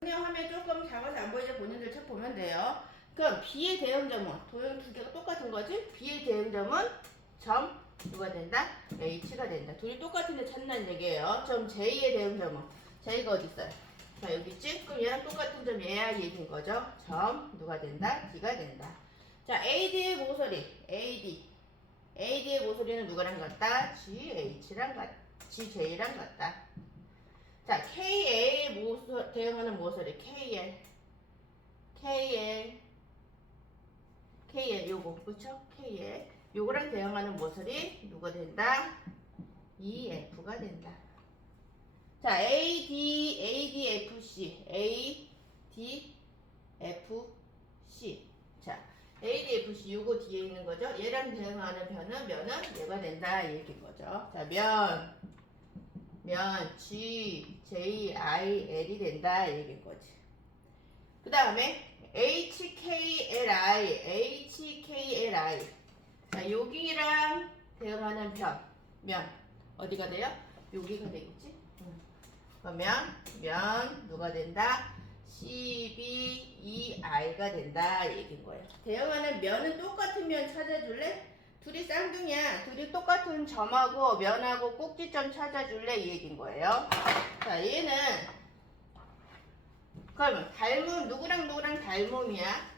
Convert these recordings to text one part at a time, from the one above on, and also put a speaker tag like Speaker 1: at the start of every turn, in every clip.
Speaker 1: 그냥 화면 조금 작아서 안 보이죠? 본인들 책 보면 돼요. 그럼 B의 대응점은 도형 두 개가 똑같은 거지? B의 대응점은 점 누가 된다? H가 된다. 둘이 똑같은데 찾는 얘기예요. 점 J의 대응점은 J가 어디 있어요? 자 여기 있지? 그럼 얘랑 똑같은 점 얘야 얘기인 거죠? 점 누가 된다? D가 된다. 자 AD의 모서리 AD AD의 모서리는 누구랑 같다? GH랑 같 GJ랑 같다. 자 KL의 모서 대응하는 모서리 KL KL KL 요거 그쵸? KL 요거랑 대응하는 모서리 누가 된다? EF가 된다. 자 AD ADFC ADFC 자 ADFC 요거 뒤에 있는 거죠? 얘랑 대응하는 변은 면은 얘가 된다 이 얘기인 거죠. 자 면 면 G, J, I, L이 된다 이 얘기인 거지. 그 다음에 H, K, L, I, H, K, L, I. 자 여기랑 대응하는 변, 면 어디가 돼요? 여기가 되겠지? 응. 그러면 면 누가 된다? C, B, E, I가 된다 이 얘기인 거예요. 대응하는 면은 똑같은 면 찾아줄래? 둘이 쌍둥이야. 둘이 똑같은 점하고 면하고 꼭지점 찾아줄래? 이 얘기인 거예요. 자, 얘는 그러면 닮음 누구랑 누구랑 닮음이야?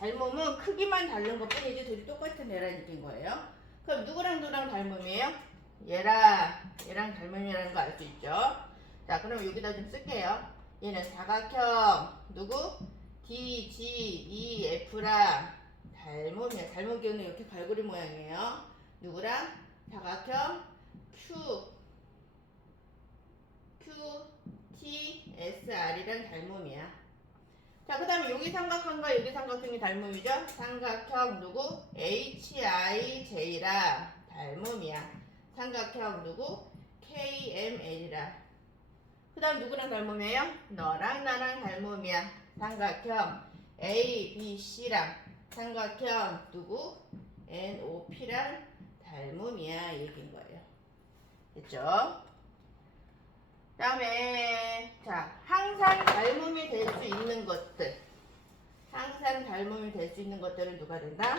Speaker 1: 닮음은 크기만 다른 것 뿐이지 둘이 똑같은 애라는 얘기인 거예요. 그럼 누구랑 누구랑 닮음이에요? 얘랑 얘랑 닮음이라는 거 알 수 있죠? 자, 그럼 여기다 좀 쓸게요. 얘는 사각형 누구? D, G, E, F랑 닮음이야. 닮은 경우는 이렇게 갈고리 모양이에요. 누구랑? 사각형 Q, Q, T, S, R이랑 닮음이야. 자, 그 다음에 여기 삼각형과 여기 삼각형이 닮음이죠? 삼각형 누구? H, I, J랑 닮음이야. 삼각형 누구? K, M, L이랑. 그 다음 누구랑 닮음이에요? 너랑 나랑 닮음이야. 삼각형 A, B, C랑 삼각형 누구? N, O, P랑 닮음이야 이 얘기인 거예요. 됐죠? 다음에 자 항상 닮음이 될 수 있는 것들 항상 닮음이 될 수 있는 것들은 누가 된다?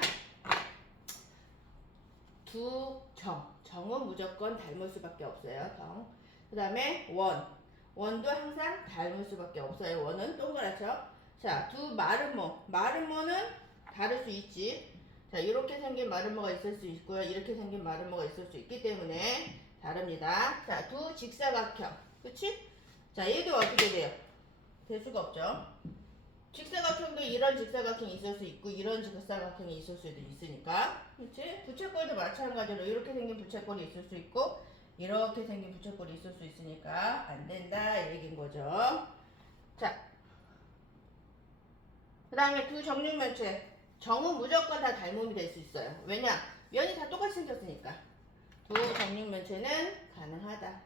Speaker 1: 두 정. 정은 무조건 닮을 수밖에 없어요. 정. 그 다음에 원. 원도 항상 닮을 수밖에 없어요. 원은 동그랗죠? 자, 두 마름모. 마름모는 다를 수 있지. 자, 이렇게 생긴 마름모가 있을 수 있고요. 이렇게 생긴 마름모가 있을 수 있기 때문에 다릅니다. 자, 두 직사각형. 그치? 자, 얘도 어떻게 돼요? 될 수가 없죠. 직사각형도 이런 직사각형이 있을 수 있고 이런 직사각형이 있을 수도 있으니까 그치? 부채꼴도 마찬가지로 이렇게 생긴 부채꼴이 있을 수 있고 이렇게 생긴 부채꼴이 있을 수 있으니까 안 된다 이 얘기인 거죠. 자, 그 다음에 두 정육면체 정은 무조건 다 닮음이 될 수 있어요. 왜냐? 면이 다 똑같이 생겼으니까. 두 정육 면체는 가능하다.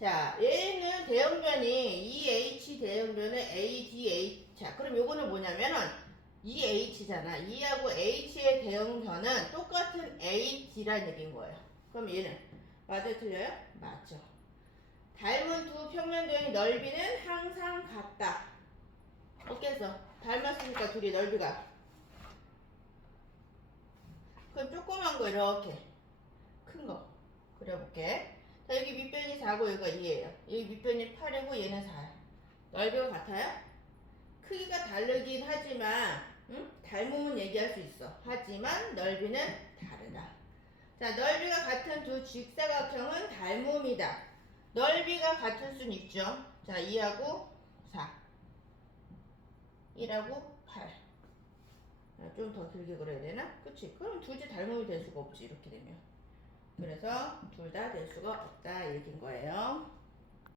Speaker 1: 자, 얘는 대형변이 EH 대형변은 ADH. 자, 그럼 요거는 뭐냐면은 EH잖아. E하고 H의 대형변은 똑같은 AD란 얘기인 거예요. 그럼 얘는 맞아요, 틀려요? 맞죠. 닮은 두 평면 도형의 넓이는 항상 같다. 어겠어? 닮았으니까 둘이 넓이가. 그럼 조그만 거 이렇게 큰 거 그려볼게. 자 여기 밑변이 4고 여기가 2예요. 여기 밑변이 8이고 얘는 4. 넓이가 같아요? 크기가 다르긴 하지만 응? 닮음은 얘기할 수 있어. 하지만 넓이는 다르다. 자 넓이가 같은 두 직사각형은 닮음이다. 넓이가 같을 순 있죠. 자 2하고 4. 1하고 8. 좀 더 길게 그려야 되나? 그치? 그럼 둘이 닮음이 될 수가 없지 이렇게 되면. 그래서 둘 다 될 수가 없다 이 얘기인 거예요.